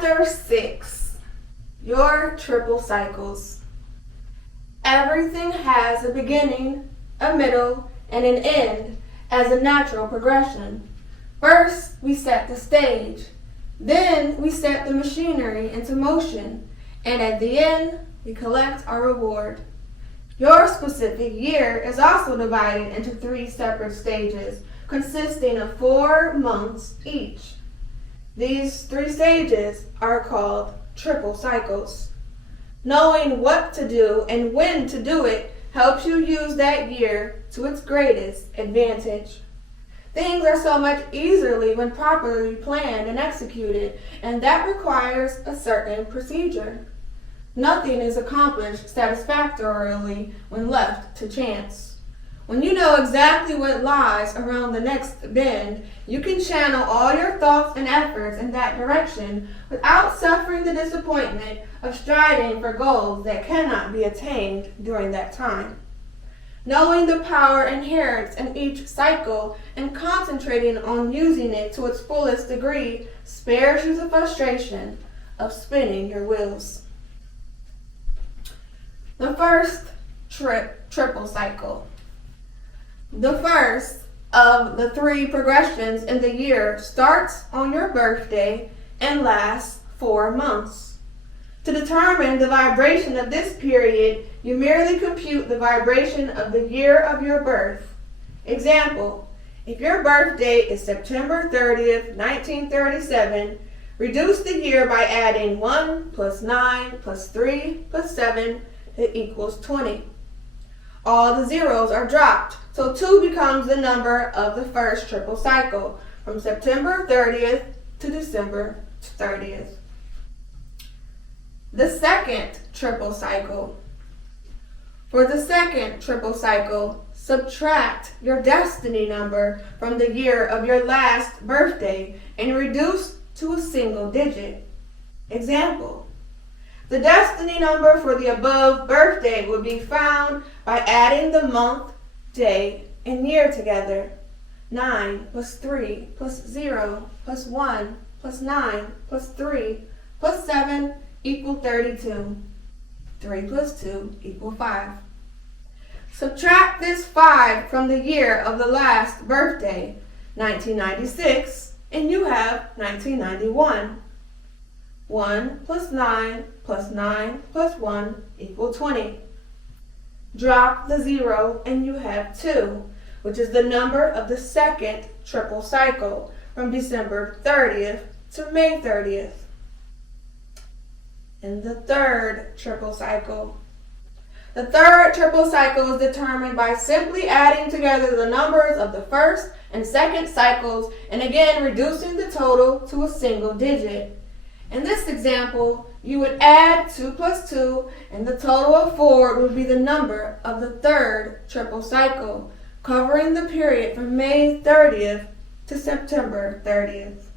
Chapter 6. Your triple cycles. Everything has a beginning, a middle, and an end as a natural progression. First, we set the stage. Then we set the machinery into motion. And at the end, we collect our reward. Your specific year is also divided into 3 separate stages, consisting of 4 months each. These 3 stages are called triple cycles. Knowing what to do and when to do it helps you use that year to its greatest advantage. Things are so much easier when properly planned and executed, and that requires a certain procedure. Nothing is accomplished satisfactorily when left to chance. When you know exactly what lies around the next bend, you can channel all your thoughts and efforts in that direction without suffering the disappointment of striving for goals that cannot be attained during that time. Knowing the power inherent in each cycle and concentrating on using it to its fullest degree spares you the frustration of spinning your wheels. The first triple cycle. The first of the 3 progressions in the year starts on your birthday and lasts 4 months. To determine the vibration of this period, you merely compute the vibration of the year of your birth. Example, if your birthday is September 30th, 1937, reduce the year by adding 1 plus 9 plus 3 plus 7 that equals 20. All the zeros are dropped, so 2 becomes the number of the first triple cycle from September 30th to December 30th. The second triple cycle. For the second triple cycle, subtract your destiny number from the year of your last birthday and reduce to a single digit. Example, the destiny number for the above birthday would be found by adding the month, day, and year together. 9 plus 3 plus 0 plus 1 plus 9 plus 3 plus 7 equal 32. 3 plus 2 equal 5. Subtract this 5 from the year of the last birthday, 1996, and you have 1991. 1 plus 9 plus 9 plus 1 equal 20. Drop the 0 and you have 2, which is the number of the second triple cycle from December 30th to May 30th. And the third triple cycle. The third triple cycle is determined by simply adding together the numbers of the first and second cycles and again reducing the total to a single digit. In this example, you would add 2 plus 2 and the total of 4 would be the number of the third triple cycle, covering the period from May 30th to September 30th.